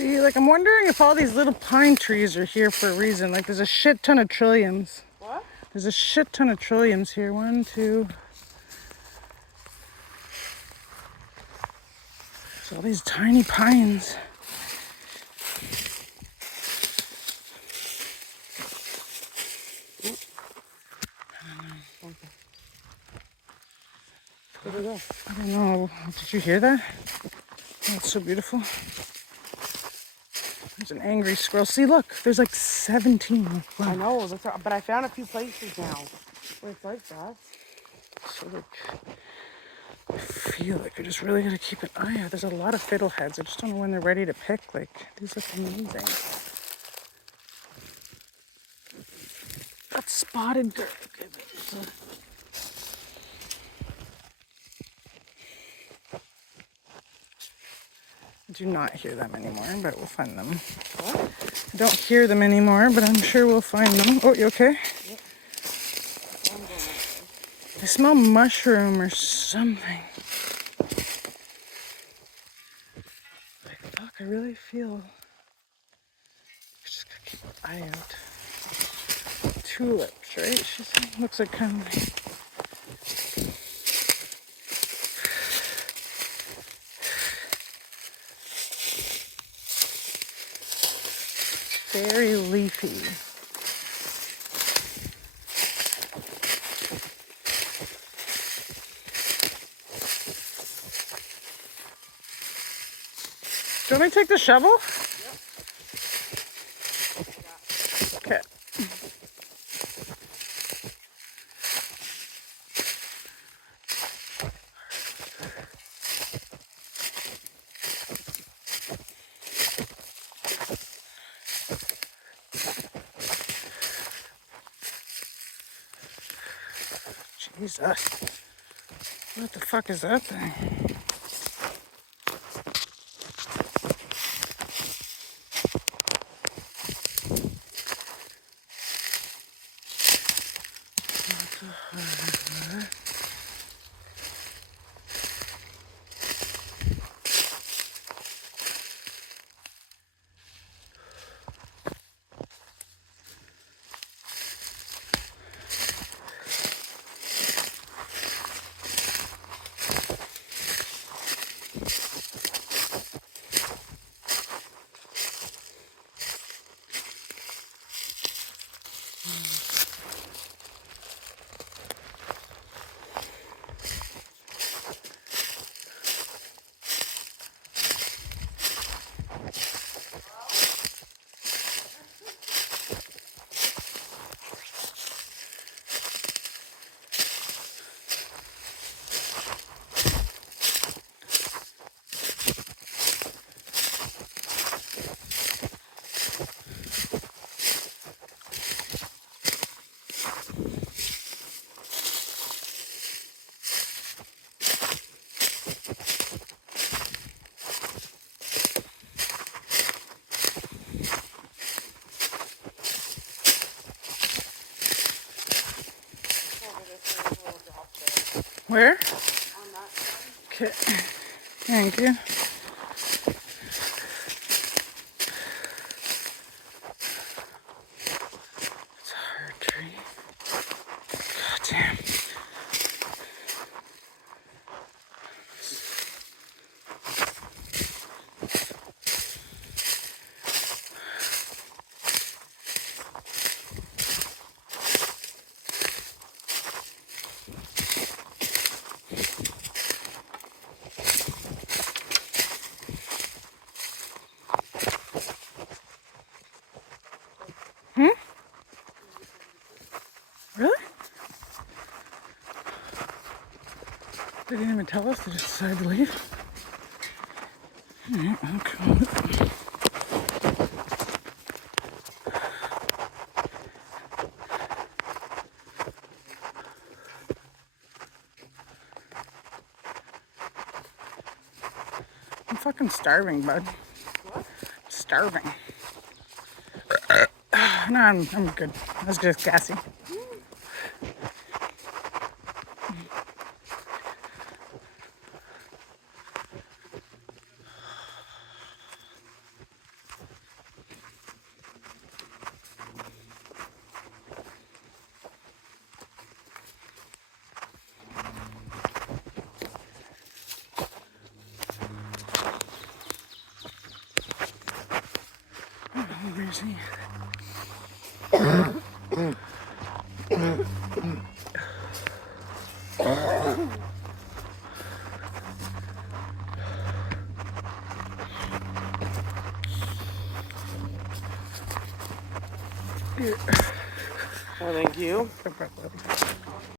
See, like, I'm wondering if all these little pine trees are here for a reason. Like, there's a shit ton of trilliums. What? There's a shit ton of trilliums here. 1, 2. There's all these tiny pines. Where'd it go? I don't know. Did you hear that? That's so beautiful. There's an angry squirrel. See, look, there's like 17. I know, but I found a few places now where it's like that. So like, I feel like I just really gotta keep an eye out. There's a lot of fiddleheads. I just don't know when they're ready to pick. Like, these look amazing. That spotted girl. Okay, I do not hear them anymore, but we'll find them. What? I don't hear them anymore, but I'm sure we'll find them. Oh, you okay? Yep. I smell mushroom or something. Like, fuck, I really feel... Just gotta keep an eye out. Tulips, right? She said, looks like kind of like... Very leafy. Do you want me to take the shovel? Yep. Okay. Jesus. What the fuck is that thing? Where? Okay. Thank you. It's a hard tree. God damn. Really? They didn't even tell us. They just decided to leave. Alright, okay. I'm fucking starving, bud. What? Starving. No, I'm good. I was just gassy. Excuse me. Oh, thank you. No problem.